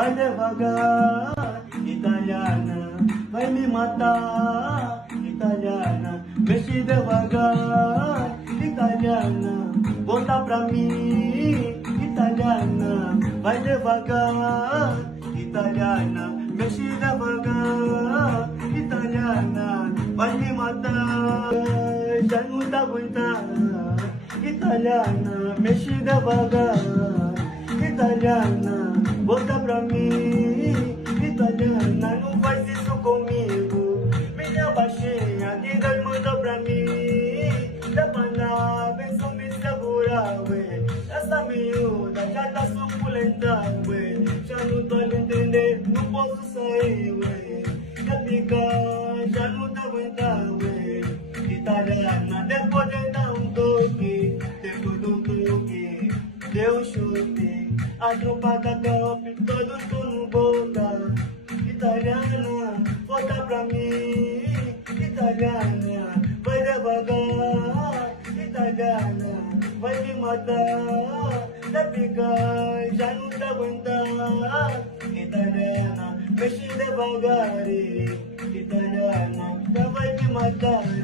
vai devagar, italiana, vai me matar, italiana, mexe devagar, italiana, volta pra mim, italiana, vai devagar, italiana, mexe devagar, italiana, vai me matar, já não tá aguentando, italiana, mexe devagar, italiana, volta pra mim, italiana, não faz isso comigo, minha baixinha, que Deus mandou pra mim, dá pra dar, vem só me segurar, ué, essa miúda já tá suculenta, ué, já não tô lhe entender, não posso sair, ué, já pica, já não tá aguentando, ué, italiana, depois de dar um toque, depois do toque, deu um chute, a tropa da top, todos tô no boca, italiana, volta pra mim, italiana, vai devagar, italiana, vai me matar, já pica, já não tá aguentar, italiana, mexe devagar, italiana, já vai me matar.